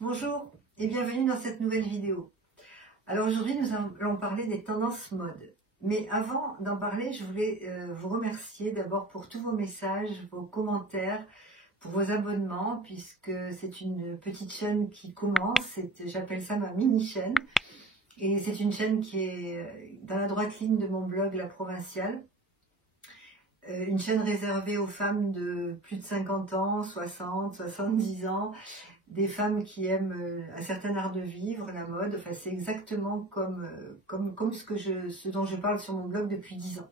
Bonjour et bienvenue dans cette nouvelle vidéo. Alors aujourd'hui nous allons parler des tendances mode. Mais avant d'en parler, je voulais vous remercier d'abord pour tous vos messages, vos commentaires, pour vos abonnements, puisque c'est une petite chaîne qui commence, j'appelle ça ma mini-chaîne. Et c'est une chaîne qui est dans la droite ligne de mon blog La Provinciale. Une chaîne réservée aux femmes de plus de 50 ans, 60, 70 ans, des femmes qui aiment un certain art de vivre, la mode. Enfin, c'est exactement comme ce dont je parle sur mon blog depuis 10 ans.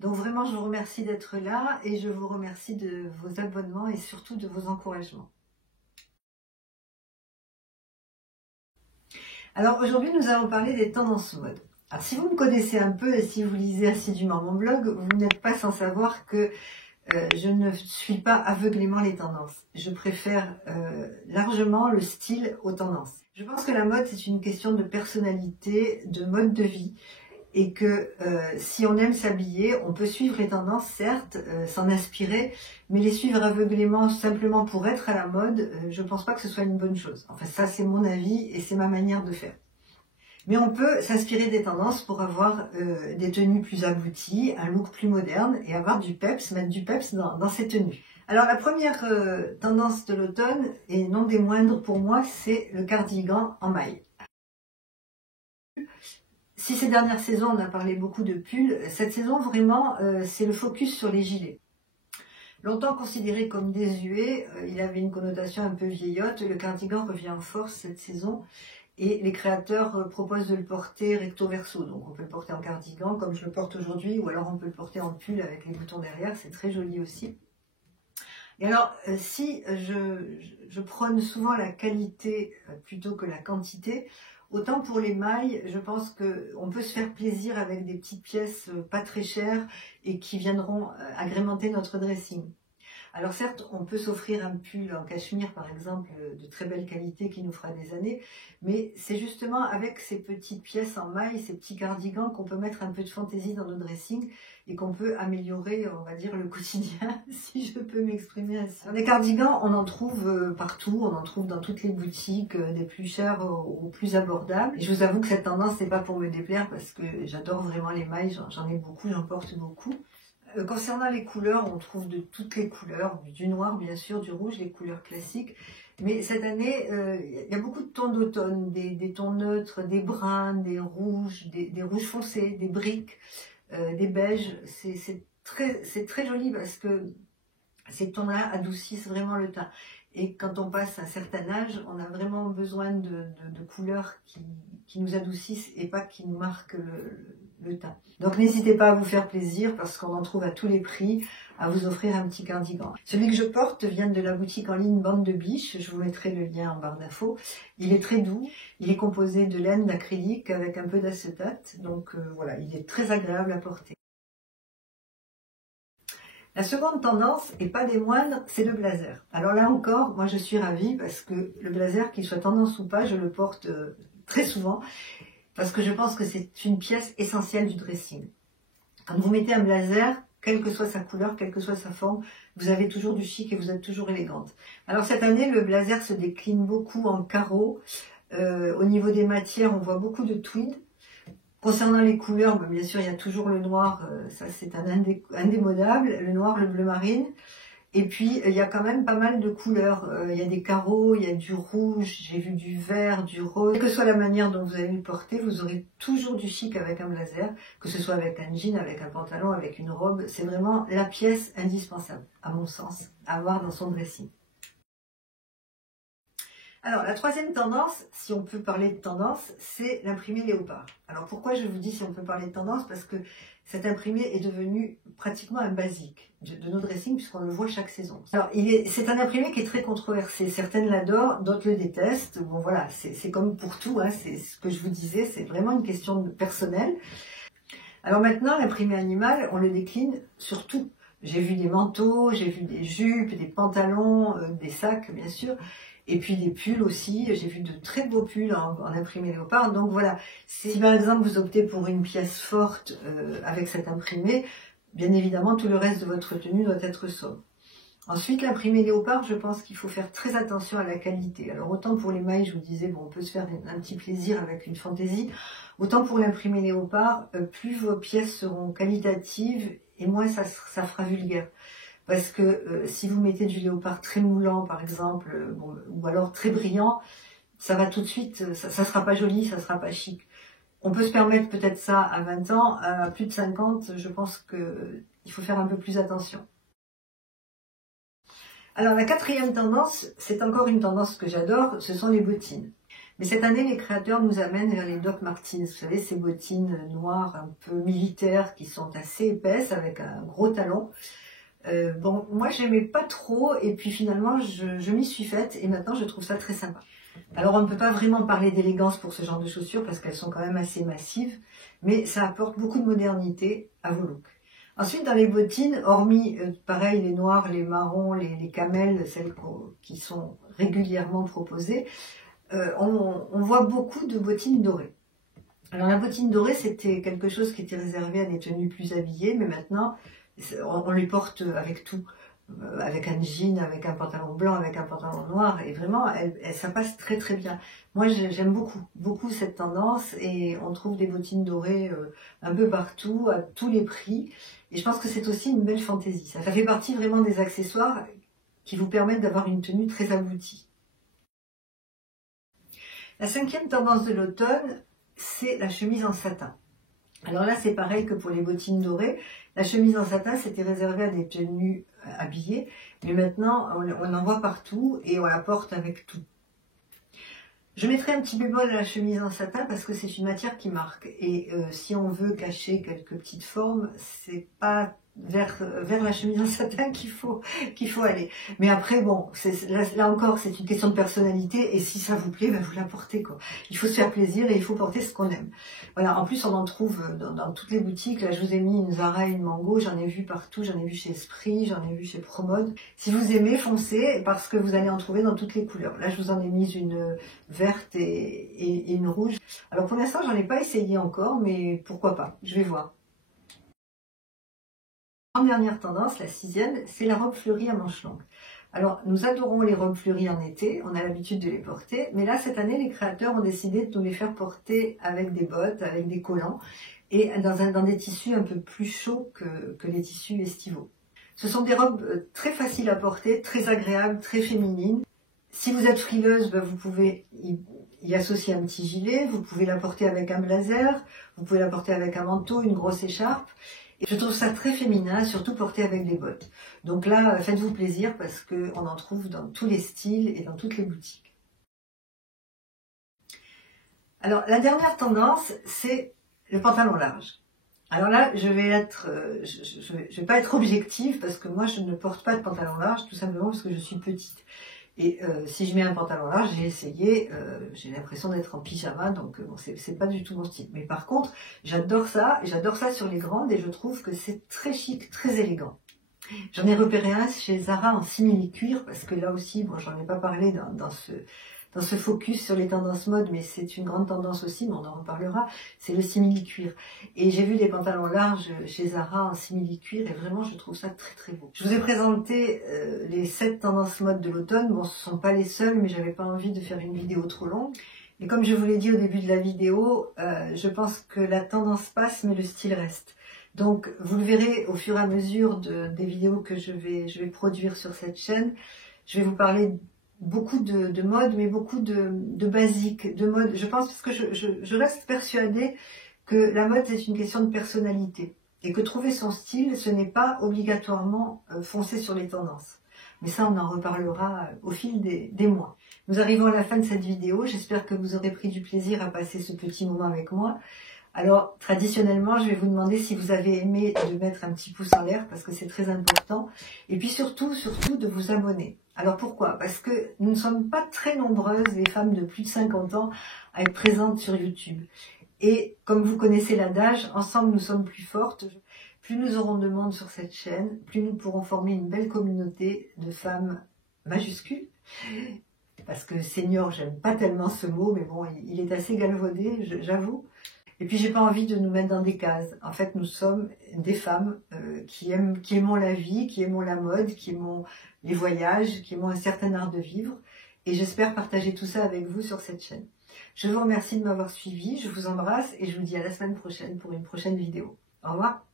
Donc vraiment, je vous remercie d'être là et je vous remercie de vos abonnements et surtout de vos encouragements. Alors aujourd'hui, nous allons parler des tendances mode. Alors si vous me connaissez un peu et si vous lisez assidûment mon blog, vous n'êtes pas sans savoir que je ne suis pas aveuglément les tendances. Je préfère largement le style aux tendances. Je pense que la mode, c'est une question de personnalité, de mode de vie. Et que si on aime s'habiller, on peut suivre les tendances, certes, s'en inspirer, mais les suivre aveuglément simplement pour être à la mode, je ne pense pas que ce soit une bonne chose. Enfin, ça, c'est mon avis et c'est ma manière de faire. Mais on peut s'inspirer des tendances pour avoir des tenues plus abouties, un look plus moderne et avoir du peps, mettre du peps dans ces tenues. Alors la première tendance de l'automne, et non des moindres pour moi, c'est le cardigan en maille. Si ces dernières saisons on a parlé beaucoup de pulls, cette saison vraiment c'est le focus sur les gilets. Longtemps considéré comme désuet, il avait une connotation un peu vieillotte, le cardigan revient en force cette saison. Et les créateurs proposent de le porter recto verso, donc on peut le porter en cardigan comme je le porte aujourd'hui, ou alors on peut le porter en pull avec les boutons derrière, c'est très joli aussi. Et alors, si je prône souvent la qualité plutôt que la quantité, autant pour les mailles, je pense qu'on peut se faire plaisir avec des petites pièces pas très chères et qui viendront agrémenter notre dressing. Alors certes, on peut s'offrir un pull en cachemire par exemple de très belle qualité qui nous fera des années, mais c'est justement avec ces petites pièces en maille, ces petits cardigans qu'on peut mettre un peu de fantaisie dans nos dressings et qu'on peut améliorer, on va dire, le quotidien, si je peux m'exprimer ainsi. Les cardigans, on en trouve partout, on en trouve dans toutes les boutiques, des plus chers aux plus abordables. Et je vous avoue que cette tendance, c'est pas pour me déplaire parce que j'adore vraiment les mailles, j'en ai beaucoup, j'en porte beaucoup. Concernant les couleurs, on trouve de toutes les couleurs, du noir bien sûr, du rouge, les couleurs classiques. Mais cette année, il y a beaucoup de tons d'automne, des tons neutres, des bruns, des rouges, des rouges foncés, des briques, des beiges. C'est très joli parce que ces tons-là adoucissent vraiment le teint. Et quand on passe un certain âge, on a vraiment besoin de couleurs qui nous adoucissent et pas qui nous marquent le teint. Donc n'hésitez pas à vous faire plaisir parce qu'on en trouve à tous les prix, à vous offrir un petit cardigan. Celui que je porte vient de la boutique en ligne Bande de Biche, je vous mettrai le lien en barre d'infos. Il est très doux, il est composé de laine d'acrylique avec un peu d'acétate, donc voilà, il est très agréable à porter. La seconde tendance, et pas des moindres, c'est le blazer. Alors là encore, moi je suis ravie parce que le blazer, qu'il soit tendance ou pas, je le porte très souvent parce que je pense que c'est une pièce essentielle du dressing. Quand vous mettez un blazer, quelle que soit sa couleur, quelle que soit sa forme, vous avez toujours du chic et vous êtes toujours élégante. Alors cette année, le blazer se décline beaucoup en carreaux. Au niveau des matières, on voit beaucoup de tweed. Concernant les couleurs, bien sûr, il y a toujours le noir, ça c'est un indémodable, le noir, le bleu marine. Et puis, il y a quand même pas mal de couleurs. Il y a des carreaux, il y a du rouge, j'ai vu du vert, du rose. Quelle que soit la manière dont vous allez le porter, vous aurez toujours du chic avec un blazer, que ce soit avec un jean, avec un pantalon, avec une robe. C'est vraiment la pièce indispensable, à mon sens, à avoir dans son dressing. Alors, la troisième tendance, si on peut parler de tendance, c'est l'imprimé léopard. Alors, pourquoi je vous dis si on peut parler de tendance? Parce que cet imprimé est devenu pratiquement un basique de nos dressings, puisqu'on le voit chaque saison. Alors, c'est un imprimé qui est très controversé. Certaines l'adorent, d'autres le détestent. Bon, voilà, c'est comme pour tout, hein, c'est ce que je vous disais, c'est vraiment une question personnelle. Alors maintenant, l'imprimé animal, on le décline sur tout. J'ai vu des manteaux, j'ai vu des jupes, des pantalons, des sacs, bien sûr. Et puis des pulls aussi, j'ai vu de très beaux pulls en imprimé léopard. Donc voilà, si par exemple vous optez pour une pièce forte avec cet imprimé, bien évidemment tout le reste de votre tenue doit être sobre. Ensuite, l'imprimé léopard, je pense qu'il faut faire très attention à la qualité. Alors autant pour les mailles, je vous disais, bon, on peut se faire un petit plaisir avec une fantaisie, autant pour l'imprimé léopard, plus vos pièces seront qualitatives et moins ça fera vulgaire. Parce que si vous mettez du léopard très moulant, par exemple, bon, ou alors très brillant, ça va tout de suite, ça sera pas joli, ça sera pas chic. On peut se permettre peut-être ça à 20 ans, à plus de 50, je pense qu'il faut faire un peu plus attention. Alors la quatrième tendance, c'est encore une tendance que j'adore, ce sont les bottines. Mais cette année, les créateurs nous amènent vers les Doc Martens. Vous savez, ces bottines noires un peu militaires qui sont assez épaisses avec un gros talon. Bon, moi j'aimais pas trop et puis finalement je m'y suis faite et maintenant je trouve ça très sympa. Alors on ne peut pas vraiment parler d'élégance pour ce genre de chaussures parce qu'elles sont quand même assez massives, mais ça apporte beaucoup de modernité à vos looks. Ensuite, dans les bottines, hormis, pareil, les noirs, les marrons, les camels, celles qui sont régulièrement proposées, on voit beaucoup de bottines dorées. Alors la bottine dorée, c'était quelque chose qui était réservé à des tenues plus habillées, mais maintenant, on les porte avec tout. Avec un jean, avec un pantalon blanc, avec un pantalon noir, et vraiment, ça passe très très bien. Moi, j'aime beaucoup cette tendance, et on trouve des bottines dorées un peu partout, à tous les prix, et je pense que c'est aussi une belle fantaisie. Ça fait partie vraiment des accessoires qui vous permettent d'avoir une tenue très aboutie. La cinquième tendance de l'automne, c'est la chemise en satin. Alors là, c'est pareil que pour les bottines dorées. La chemise en satin, c'était réservé à des tenues habillées, mais maintenant, on en voit partout et on la porte avec tout. Je mettrai un petit bémol à la chemise en satin parce que c'est une matière qui marque. Et si on veut cacher quelques petites formes, c'est pas vers la chemise en satin qu'il faut aller. Mais après, bon, là encore, c'est une question de personnalité, et si ça vous plaît, ben vous la portez, quoi. Il faut se faire plaisir et il faut porter ce qu'on aime. Voilà, en plus, on en trouve dans toutes les boutiques. Là, je vous ai mis une Zara et une Mango, j'en ai vu partout, j'en ai vu chez Esprit, j'en ai vu chez Promode. Si vous aimez, foncez, parce que vous allez en trouver dans toutes les couleurs. Là, je vous en ai mis une verte et une rouge. Alors pour l'instant, j'en ai pas essayé encore, mais pourquoi pas, je vais voir. En dernière tendance, la sixième, c'est la robe fleurie à manches longues. Alors, nous adorons les robes fleuries en été, on a l'habitude de les porter, mais là, cette année, les créateurs ont décidé de nous les faire porter avec des bottes, avec des collants, et dans des tissus un peu plus chauds que les tissus estivaux. Ce sont des robes très faciles à porter, très agréables, très féminines. Si vous êtes frileuse, ben vous pouvez y associer un petit gilet, vous pouvez la porter avec un blazer, vous pouvez la porter avec un manteau, une grosse écharpe. Et je trouve ça très féminin, surtout porté avec des bottes. Donc là, faites-vous plaisir parce qu'on en trouve dans tous les styles et dans toutes les boutiques. Alors, la dernière tendance, c'est le pantalon large. Alors là, je vais pas être objective parce que moi, je ne porte pas de pantalon large, tout simplement parce que je suis petite. Et si je mets un pantalon large, j'ai essayé, j'ai l'impression d'être en pyjama, donc bon, c'est pas du tout mon style. Mais par contre, j'adore ça sur les grandes et je trouve que c'est très chic, très élégant. J'en ai repéré un chez Zara en simili-cuir, parce que là aussi, bon, j'en ai pas parlé dans ce focus sur les tendances mode, mais c'est une grande tendance aussi, mais on en reparlera, c'est le simili-cuir. Et j'ai vu des pantalons larges chez Zara en simili-cuir, et vraiment, je trouve ça très très beau. Je vous ai présenté les 7 tendances mode de l'automne. Bon, ce ne sont pas les seules, mais j'avais pas envie de faire une vidéo trop longue. Et comme je vous l'ai dit au début de la vidéo, je pense que la tendance passe, mais le style reste. Donc, vous le verrez au fur et à mesure des vidéos que je vais produire sur cette chaîne. Je vais vous parler beaucoup de mode, mais beaucoup de basiques, de mode. Je pense, parce que je reste persuadée que la mode, c'est une question de personnalité. Et que trouver son style, ce n'est pas obligatoirement foncer sur les tendances. Mais ça, on en reparlera au fil des mois. Nous arrivons à la fin de cette vidéo. J'espère que vous aurez pris du plaisir à passer ce petit moment avec moi. Alors, traditionnellement, je vais vous demander si vous avez aimé de mettre un petit pouce en l'air, parce que c'est très important. Et puis surtout, de vous abonner. Alors pourquoi? Parce que nous ne sommes pas très nombreuses, les femmes de plus de 50 ans, à être présentes sur YouTube. Et comme vous connaissez l'adage, ensemble nous sommes plus fortes. Plus nous aurons de monde sur cette chaîne, plus nous pourrons former une belle communauté de femmes majuscules. Parce que senior, j'aime pas tellement ce mot, mais bon, il est assez galvaudé, j'avoue. Et puis j'ai pas envie de nous mettre dans des cases. En fait, nous sommes des femmes qui aimons la vie, qui aimons la mode, qui aimons les voyages, qui aimons un certain art de vivre. Et j'espère partager tout ça avec vous sur cette chaîne. Je vous remercie de m'avoir suivi, je vous embrasse et je vous dis à la semaine prochaine pour une prochaine vidéo. Au revoir.